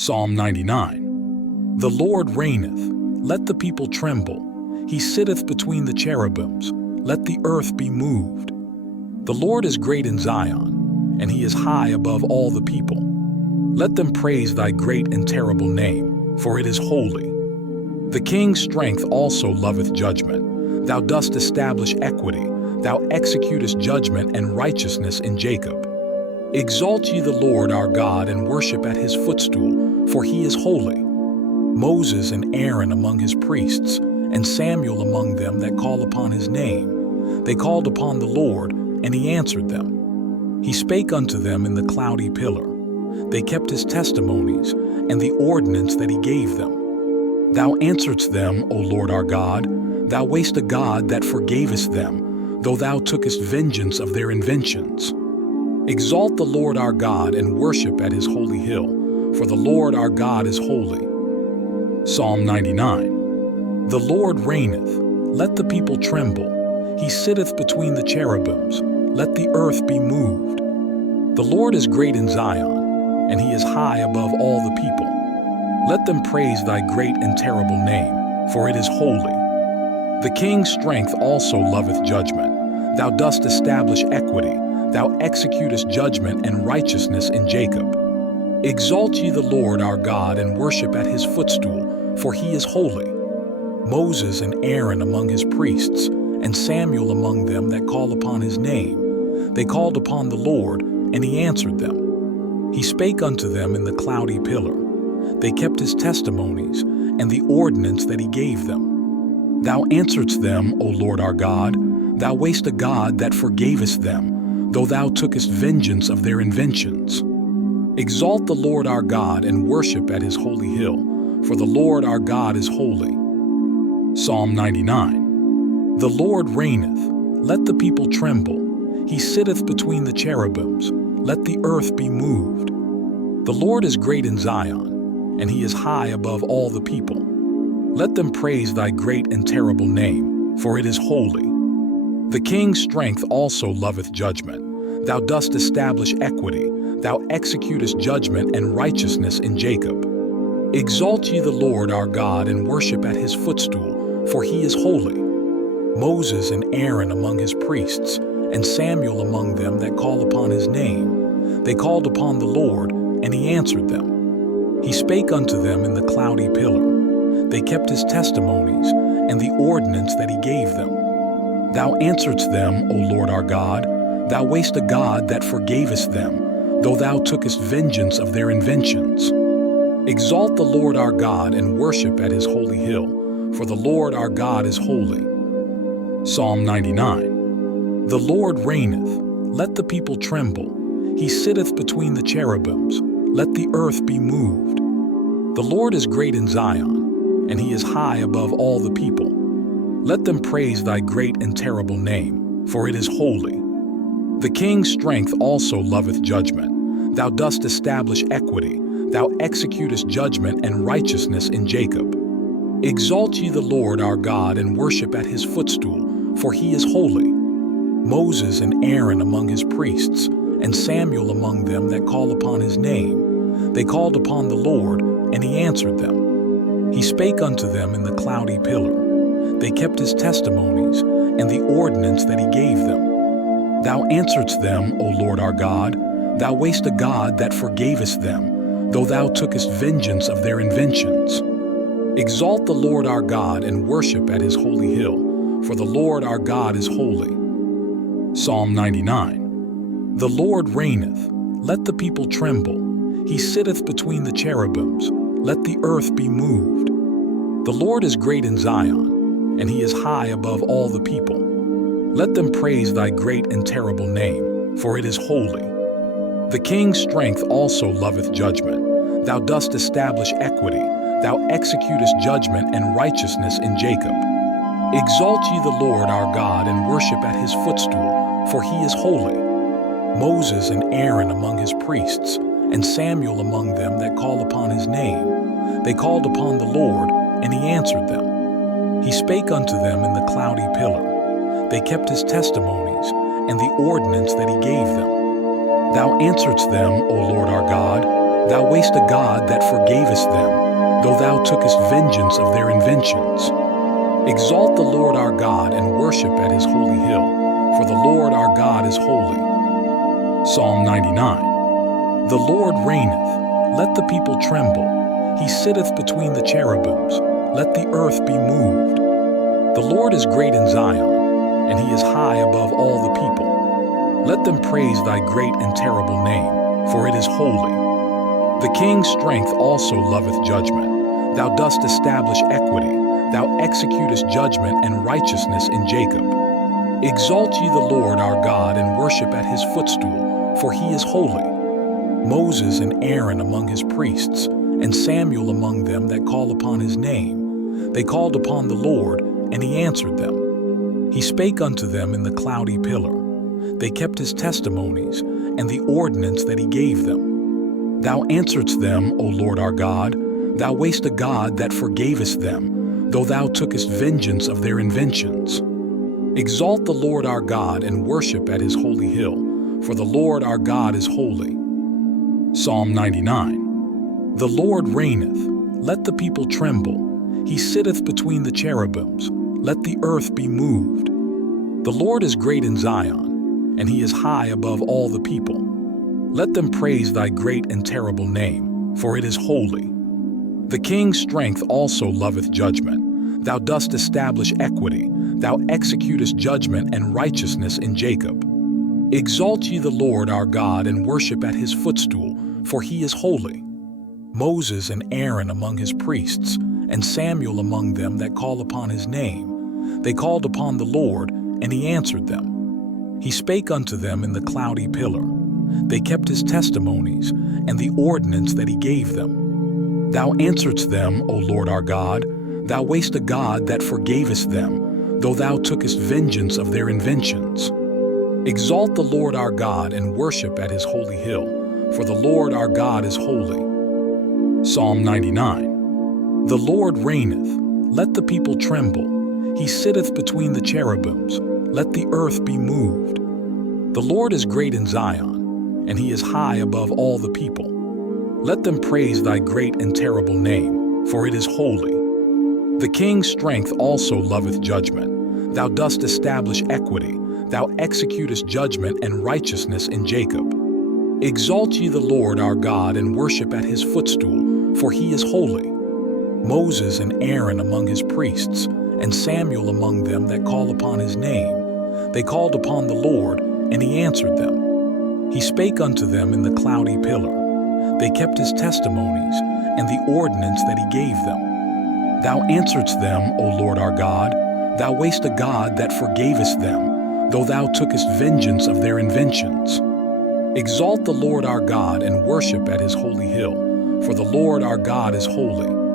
Psalm 99. The Lord reigneth, let the people tremble. He sitteth between the cherubims, let the earth be moved. The Lord is great in Zion, and he is high above all the people. Let them praise thy great and terrible name, for it is holy. The king's strength also loveth judgment. Thou dost establish equity, thou executest judgment and righteousness in Jacob. Exalt ye the Lord our God and worship at his footstool, for he is holy. Moses and Aaron among his priests, and Samuel among them that call upon his name. They called upon the Lord, and he answered them. He spake unto them in the cloudy pillar. They kept his testimonies, and the ordinance that he gave them. Thou answeredst them, O Lord our God. Thou wast a God that forgavest them, though thou tookest vengeance of their inventions. Exalt the Lord our God and worship at his holy hill, for the Lord our God is holy. Psalm 99. The Lord reigneth, let the people tremble. He sitteth between the cherubims, let the earth be moved. The Lord is great in Zion, and he is high above all the people. Let them praise thy great and terrible name, for it is holy. The king's strength also loveth judgment. Thou dost establish equity, thou executest judgment and righteousness in Jacob. Exalt ye the Lord our God and worship at his footstool, for he is holy. Moses and Aaron among his priests, and Samuel among them that call upon his name. They called upon the Lord, and he answered them. He spake unto them in the cloudy pillar. They kept his testimonies, and the ordinance that he gave them. Thou answeredst them, O Lord our God. Thou wast a God that forgavest them, though thou tookest vengeance of their inventions. Exalt the Lord our God and worship at his holy hill, for the Lord our God is holy. Psalm 99. The Lord reigneth, let the people tremble. He sitteth between the cherubims, let the earth be moved. The Lord is great in Zion, and he is high above all the people. Let them praise thy great and terrible name, for it is holy. The king's strength also loveth judgment. Thou dost establish equity, thou executest judgment and righteousness in Jacob. Exalt ye the Lord our God and worship at his footstool, for he is holy. Moses and Aaron among his priests, and Samuel among them that call upon his name. They called upon the Lord, and he answered them. He spake unto them in the cloudy pillar. They kept his testimonies, and the ordinance that he gave them. Thou answeredst them, O Lord our God. Thou wast a God that forgavest them, though thou tookest vengeance of their inventions. Exalt the Lord our God and worship at his holy hill, for the Lord our God is holy. Psalm 99. The Lord reigneth, let the people tremble. He sitteth between the cherubims, let the earth be moved. The Lord is great in Zion, and he is high above all the people. Let them praise thy great and terrible name, for it is holy. The king's strength also loveth judgment. Thou dost establish equity, thou executest judgment and righteousness in Jacob. Exalt ye the Lord our God and worship at his footstool, for he is holy. Moses and Aaron among his priests, and Samuel among them that call upon his name. They called upon the Lord, and he answered them. He spake unto them in the cloudy pillar. They kept his testimonies, and the ordinance that he gave them. Thou answeredst them, O Lord our God. Thou wast a God that forgavest them, though thou tookest vengeance of their inventions. Exalt the Lord our God and worship at his holy hill, for the Lord our God is holy. Psalm 99. The Lord reigneth, let the people tremble. He sitteth between the cherubims, let the earth be moved. The Lord is great in Zion, and he is high above all the people. Let them praise thy great and terrible name, for it is holy. The king's strength also loveth judgment. Thou dost establish equity, thou executest judgment and righteousness in Jacob. Exalt ye the Lord our God and worship at his footstool, for he is holy. Moses and Aaron among his priests, and Samuel among them that call upon his name. They called upon the Lord, and he answered them. He spake unto them in the cloudy pillar. They kept his testimonies, and the ordinance that he gave them. Thou answeredst them, O Lord our God. Thou wast a God that forgavest them, though thou tookest vengeance of their inventions. Exalt the Lord our God and worship at his holy hill, for the Lord our God is holy. Psalm 99. The Lord reigneth, let the people tremble. He sitteth between the cherubims, let the earth be moved. The Lord is great in Zion, and he is high above all the people. Let them praise thy great and terrible name, for it is holy. The king's strength also loveth judgment. Thou dost establish equity. Thou executest judgment and righteousness in Jacob. Exalt ye the Lord our God and worship at his footstool, for he is holy. Moses and Aaron among his priests, and Samuel among them that call upon his name. They called upon the Lord, and he answered them. He spake unto them in the cloudy pillar. They kept his testimonies, and the ordinance that he gave them. Thou answeredst them, O Lord our God. Thou wast a God that forgavest them, though thou tookest vengeance of their inventions. Exalt the Lord our God and worship at his holy hill, for the Lord our God is holy. Psalm 99. The Lord reigneth, let the people tremble. He sitteth between the cherubims, let the earth be moved. The Lord is great in Zion, and he is high above all the people. Let them praise thy great and terrible name, for it is holy. The king's strength also loveth judgment. Thou dost establish equity. Thou executest judgment and righteousness in Jacob. Exalt ye the Lord our God and worship at his footstool, for he is holy. Moses and Aaron among his priests, and Samuel among them that call upon his name. They called upon the Lord, and he answered them. He spake unto them in the cloudy pillar. They kept his testimonies, and the ordinance that he gave them. Thou answeredst them, O Lord our God. Thou wast a God that forgavest them, though thou tookest vengeance of their inventions. Exalt the Lord our God and worship at his holy hill, for the Lord our God is holy. Psalm 99. The Lord reigneth, let the people tremble. He sitteth between the cherubims, let the earth be moved. The Lord is great in Zion, and he is high above all the people. Let them praise thy great and terrible name, for it is holy. The king's strength also loveth judgment. Thou dost establish equity. Thou executest judgment and righteousness in Jacob. Exalt ye the Lord our God and worship at his footstool, for he is holy. Moses and Aaron among his priests, and Samuel among them that call upon his name. They called upon the Lord, and he answered them. He spake unto them in the cloudy pillar. They kept his testimonies, and the ordinance that he gave them. Thou answeredst them, O Lord our God. Thou wast a God that forgavest them, though thou tookest vengeance of their inventions. Exalt the Lord our God and worship at his holy hill, for the Lord our God is holy.